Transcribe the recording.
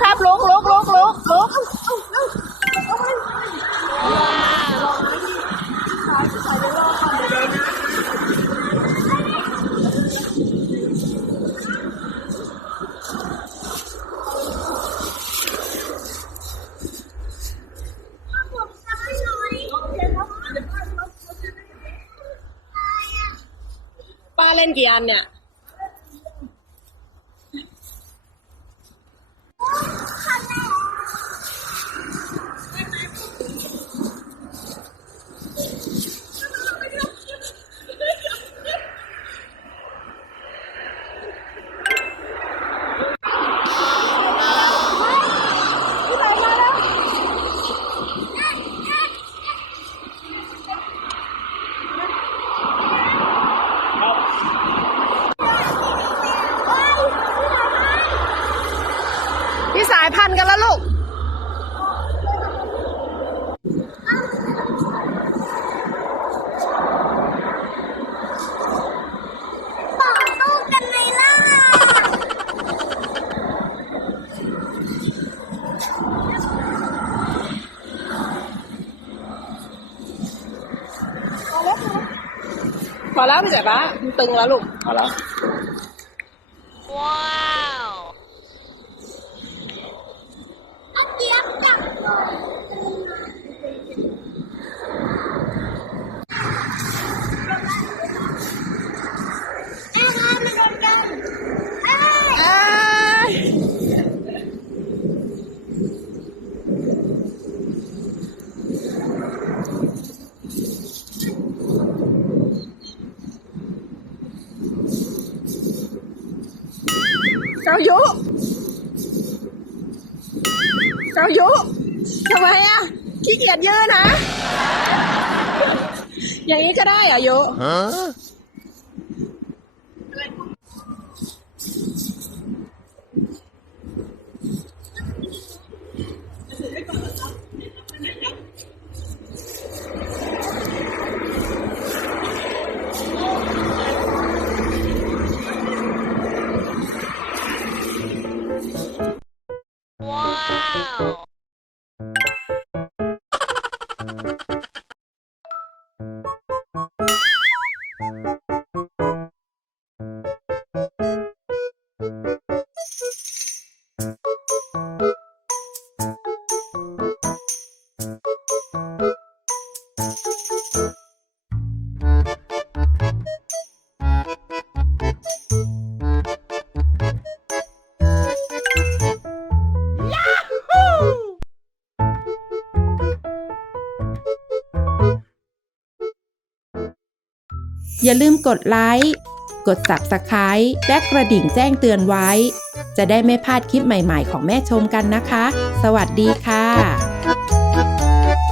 ครับลุกป้าเล่นกี่อันเนี่ยพี่สายพันกันแล้วลูกต่อสู้กันไหมล่ะพอแล้วพี่สายฟ้ามันตึงแล้วลูกพอแล้วว้าวอาเจี๊ยบจับเลยมาโดนกันเจ้ายุทำไมอ่ะขี้เกียจยืนนะอย่างนี้ก็ได้เหรอยุว้าวอย่าลืมกดไลค์ กด Subscribe และกระดิ่งแจ้งเตือนไว้ จะได้ไม่พลาดคลิปใหม่ๆของแม่ชมกันนะคะ สวัสดีค่ะ